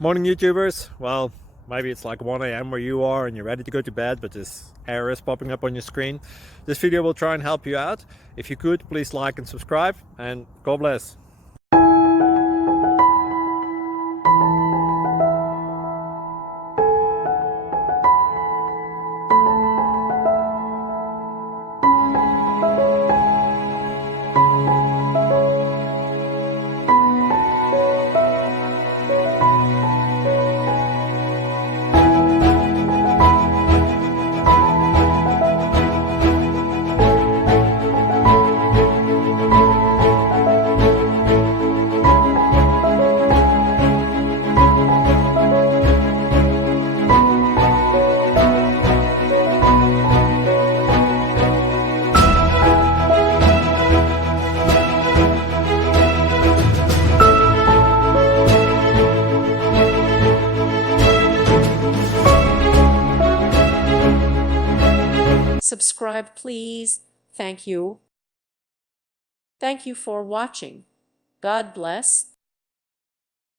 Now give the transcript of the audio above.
Morning YouTubers. Well, maybe it's like 1 a.m. where you are and you're ready to go to bed, but this error is popping up on your screen. This video will try and help you out. If you could, please like and subscribe, and God bless. Subscribe, please. Thank you. Thank you for watching. God bless.